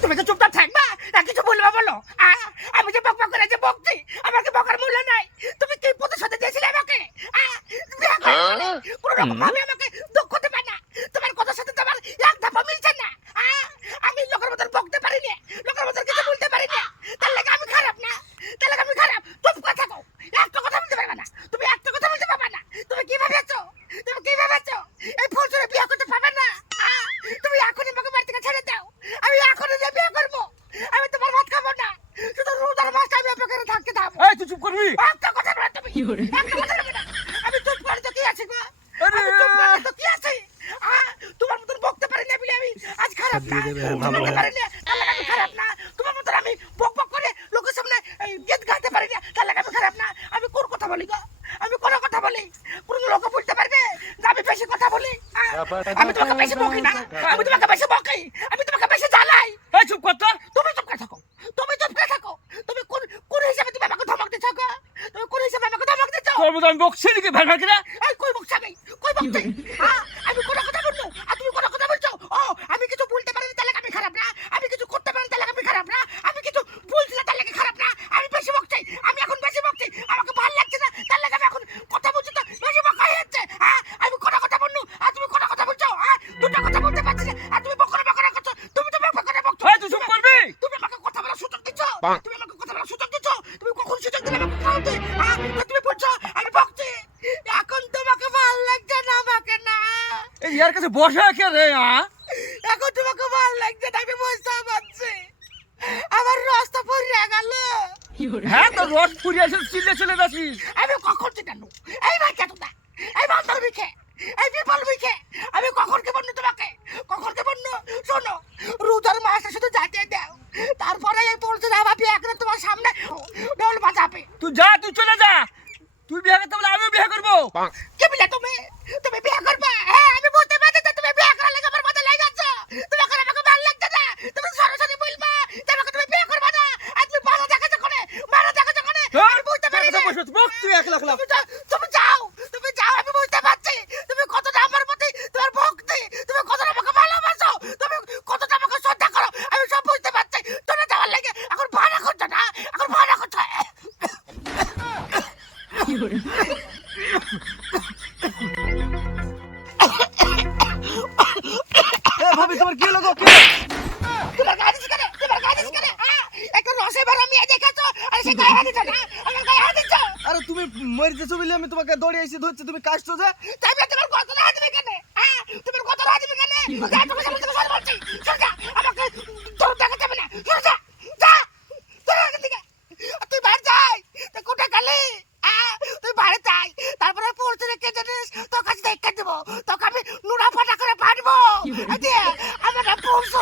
তুমি তো চুপচাপ থাকবা না কিছু বলবা বলো? আমি যে বকবক করে যে বকছি আমার কি বকার মূল্য নাই? তুমি কি প্রতিশোধ দিয়েছিলে আমাকে? কোনো রকম ভাবে আমাকে দুঃখ দেবে না। তোমার কথার সাথে তোমার এক ধাপা মিলছে না। আমি লোকের মতন বকতে পারি না, লোকের মতন কিছু বলতে পারি না। তার লাগে আমি খারাপ না, তার লাগে আমি খারাপ। চুপ করে থাকো, একটা কথা বলতে পারবে না, তুমি একটা কথা বলতে পারবে না। তুমি কি ভেবেছো, তুমি কি ভেবেছো এই ফুলছুরে বিয়ে করতে পারবে না? তুমি এখনই আমাকে বাড়ি থেকে ছেড়ে দাও, আমি এখনই যে বিয়ে করবো। আমি তোমার ভাত খাবো না, শুধু রোজার মাসটা আমি অপেক্ষায় থাকতে থাকবো। এই তুই চুপ করবি। একটা কথা বলো তুমি, একটা কথা বলবে না। আমি চুপ করে তো কি আছে গো, আমি চুপ করে তো কি আছে? তোমার মতন বকতে পারি না বলে আমি আজ খারাপ না, বকতে পারি না তার লাগে আমি খারাপ না। তোমার মতন আমি বক বক করে লোকের সামনে গীত গাইতে পারি না তার লাগে আমি খারাপ না। আমি কোন কথা বলি গো, আমি কোন কথা বলি? কোন লোক বলতে পারবে যে আমি বেশি কথা বলি? আমি তোমাকে বেশি বকি না, আমি তোমাকে বেশি বকি, আমি তোমাকে বেশি জ্বালাই। এই চুপ কর তো। তুমি চুপ করে থাকো, তুমি চুপ করে থাকো। তুমি কোন কোন হিসাবে তুমি আমাকে ধমক দিচ্ছ গো? তুমি কোন হিসাবে আমাকে ধমক দিচ্ছ? তোর মতো আমি বকছি নাকি ভ্যান ভ্যান করে? এই কই বকছ আমি, কই বকছি? আমি কোন কথা বলছো আর তুমি কোন কথা বলছো? আমি কিছু বলতে পারি না তার লাগে আমি খারাপ না, আমি কিছু করতে পারি না তার লাগে আমি খারাপ না, আমি কিছু বলছি না তার লাগে খারাপ না। আমি বেশি বকছি, আমি এখন বেশি বকছি, আমাকে ভালো লাগছে না তার লাগে আমি এখন কথা বলছি তো বেশি বকা হয়ে যাচ্ছে। আমি কোন কথা বলনু আর তুমি কোন কথা বলছো? দুটো কথা বলতে পারছি না আর তুমি বকরে বকরে করছো, তুমি তো বকরে বকছো। এই তুই চুপ করবি। তুমি আমাকে কথা বলার সুযোগ দিচ্ছ, তুমি আমাকে কথা বলার সুযোগ দিচ্ছ। তুমি কখন সুযোগ দিলে আমাকে খাওয়াতে? তুমি বলছো আমি বকছি, এখন তোমাকে ভালো লাগছে না আমাকে না? এই ইয়ার কাছে বসে কে রে? এখন তোমাকে ভালো লাগছে না আমি বুঝতে পারছি। আমার রাস্তা পড়ে গেল। হ্যাঁ তোর রস ফুরিয়ে এসে চিল্লে চলে যাচ্ছিস। আমি কখন চিটানো এই ভাই কেন না এই বান্দর বিখে এই বিপাল বিখে আমি কখন কে বলনু তোমাকে, কখন কে বলনু? শোনো রোজার মাসে শুধু যাইতে দাও, তারপরে এই বলছে না ভাবি একদম তোমার সামনে ঢোল বাজাবে। তুই যা, তুই চলে যা। তুই বিয়ে করতে বলে আমিও বিয়ে করবো। কি বলে তুমি, তুমি বিয়ে করবে? আমি বুঝতে পারছি যে তুমি বিয়ে করার লাগে আমার মাথায় লেগে যাচ্ছে। তুমি এখন আমাকে ভালো লাগছে না, তুমি সরাসরি বলবা যে আমাকে তুমি বিয়ে করবে না। আর তুমি মারা দেখাচ্ছ কোনে, মারা দেখাচ্ছ কোনে? আমি বুঝতে পারি না। তুই একলা একলা। তুমি যাও, তুমি যাও, আমি বুঝতে পারছি তুমি কতটা আমার প্রতি তোমার ভক্তি, তুমি কতটা আমাকে ভালোবাসো, তুমি কতটা আমাকে শ্রদ্ধা করো, আমি সব বুঝতে পারছি। চলে যাওয়ার লাগে এখন ভাড়া করছো না, এখন ভাড়া করছো। ভাবি তোমার কি লোক? তোমার গায়ে দিচ্ছ কেন, তোমার গায়ে দিচ্ছ কেন? একটা রসে ভরা মেয়ে দেখেছো আর সে গায়ে হাত দিচ্ছ না, আমার গায়ে হাত দিচ্ছ। আরে তুমি মরে যেছো বলে আমি তোমাকে দৌড়ে এসে ধরছি, তুমি কাটছো যে। তাই বলে তোমার গতরে হাত দিবে কেন? তোমার গতরে হাত দিবে কেন? যা তুমি সামনে থেকে সর বলছি, সর যা, আমাকে তোর দেখা যাবে না, সর যা, যা, তোর এখান থেকে। তুই বাইরে যাই, তুই কোথায় গেলি? তুই বাইরে যাই, তারপরে পড়তে রেখে জানিস তোর কাছে দেখা দেবো, তোকে আমি নুড়া ফাটা করে পারবো। আমার পড়ছো